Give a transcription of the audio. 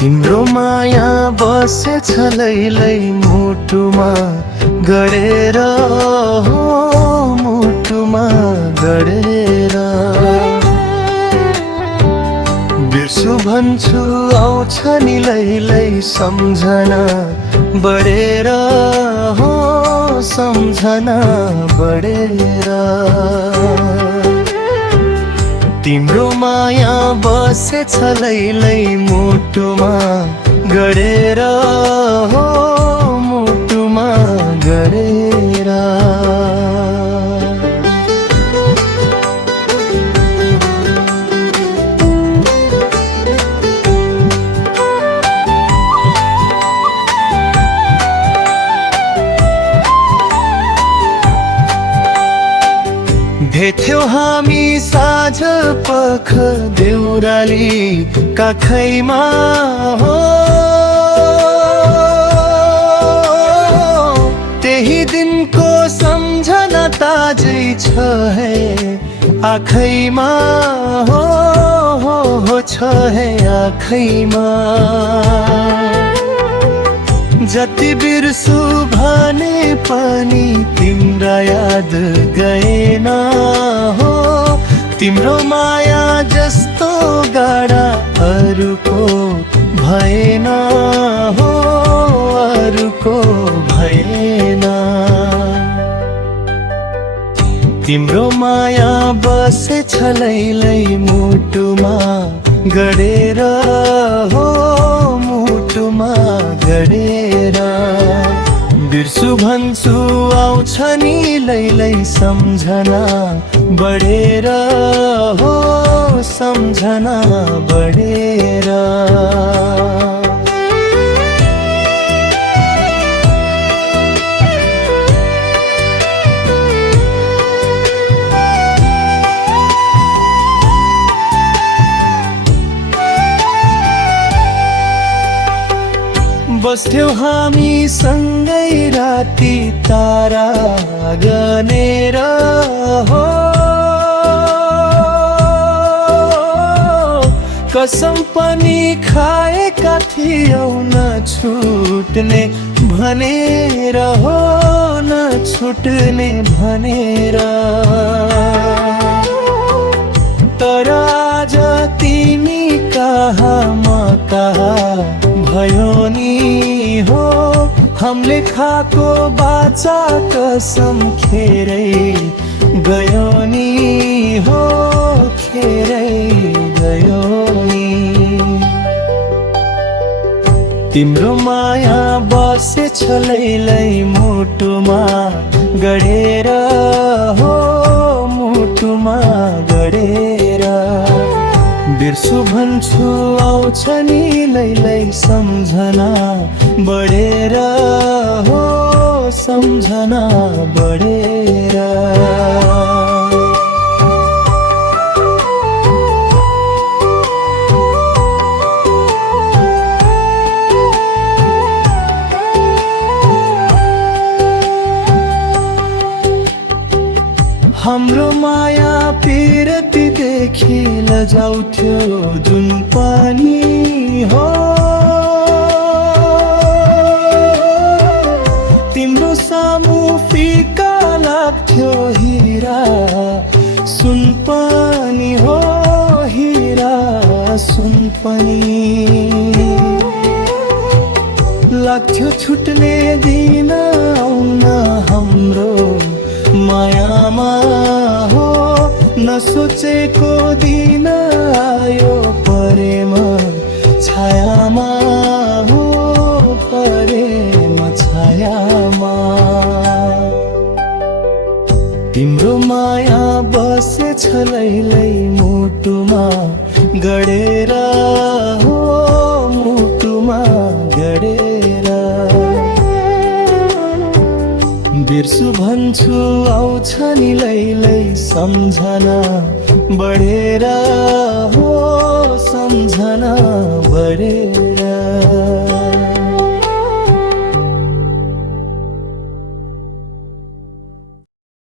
तिम्रो माया बसेछ लैलै मुटुमा गडेर हो मुटुमा गडेर बिर्सु भन्छु आउँछ नि लैलै सम्झना बढेर हो सम्झना बढेर तिम्रो माया बसेछ लैलै मुटुमा गडेर हो मुटुमा गडेर भेट्यौं हामी साँझ पख देउराली काखैमा हो त्यही दिनको सम्झना ताजै छ है आँखैमा हो छ है आँखैमा जति बिर्सु भने पनि तिम्रा याद गएन हो तिम्रो माया जस्तो गाढा अरूको भएन हो अरूको भएन तिम्रो माया बसेछ लैलै मुटुमा गडेर हो मुटुमा गडेर बिर्सु भन्छु आउँछ नि लैलै सम्झना बढेर हो सम्झना बढेर बस्थ्यौं हामी सँगै राति तारा गनेर हो कसम पनि खाएका थियौं न छुट्ने भनेर हो न छुट्ने भनेर तर आज तिमी कहाँ म कहाँ भयो नि हो हामीले खाको बाचा कसम खेरै गयो नि हो खेरै गयो नि तिम्रो माया बसेछ लैलै मुटुमा गडेर हो मुटुमा गडेर बिर्सु भन्छु आउँछ नि लैलै सम्झना बढेर हो सम्झना बढेर हाम्रो माया पिरतीदेखि लजाउँथ्यो जुन पानी हो तिम्रो सामु फिका लाग्थ्यो हिरा सुन पानी हो हिरा सुन पानी लाग्थ्यो छुट्ने दिन आउन हाम्रो मायामा हो नसोचेको दिन आयो प्रेम छायामा हो प्रेम छायामा तिम्रो माया बसेछ लैलै मुटुमा गडेर हो मुटुमा गडेर बिर्सु भन्छु आउँछ नि लैलै सम्झना बढेर हो सम्झना बढेर